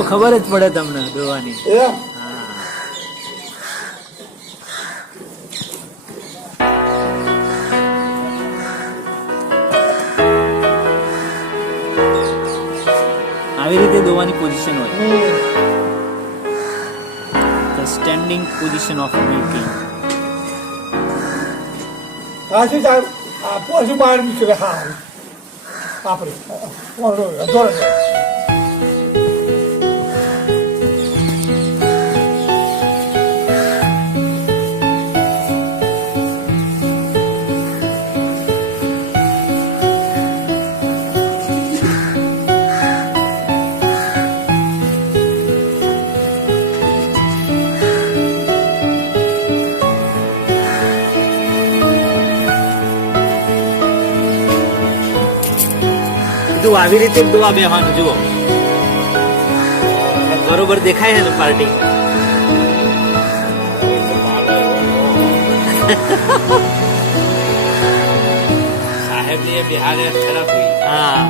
હવે ખબર જ પડે તમને દોવાની. આવી રીતે દોવાની પોઝિશન હોય. The standing position of milking. Ashi સાહેબ આ પોસી બહાર નીકળે. હા આપણે દોડે આવી રીતે દોવા બેવાનું જુઓ બરોબર દેખાય છે ને પાર્ટી. સાહેબ ને બિહારે ખરાબ हुई. હા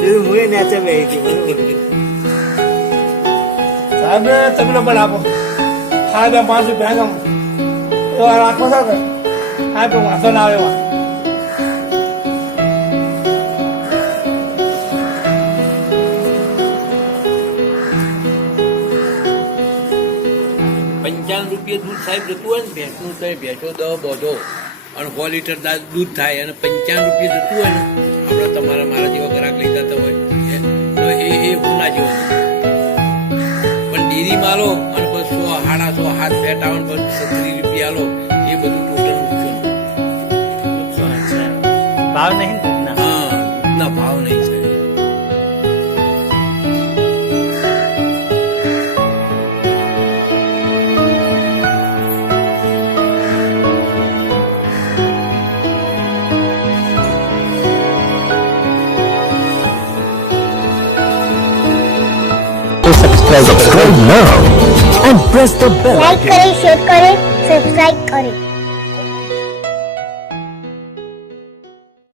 હું નેચે બેહી હતી. સાહેબ ને તમે પણ આપો સાહેબ 500 ભેગમ તો રાખો છો કે સાહેબ વાંધો ના આવે. ₹55 દૂધ સાહેબ જતું હોય ને ભેંસનું તો ભેંસો 10 બોધો અને 100 લીટર દૂધ થાય અને ₹55 જતું હોય ને આપણે તમારા મારા જેવા ગ્રાહક લઈ જતા હોય તો એ ગુના જેવો. પણ ડેરીમાં લો અને બસ 100, 150, હાથ ફેટ આવે ને ₹70 લો એ બધું ટોટલ ભાવ નહીં. હા ના ભાવ નહીં સાહેબ. Subscribe now and press the bell. Like करें, शेयर करें, सब्सक्राइब करें.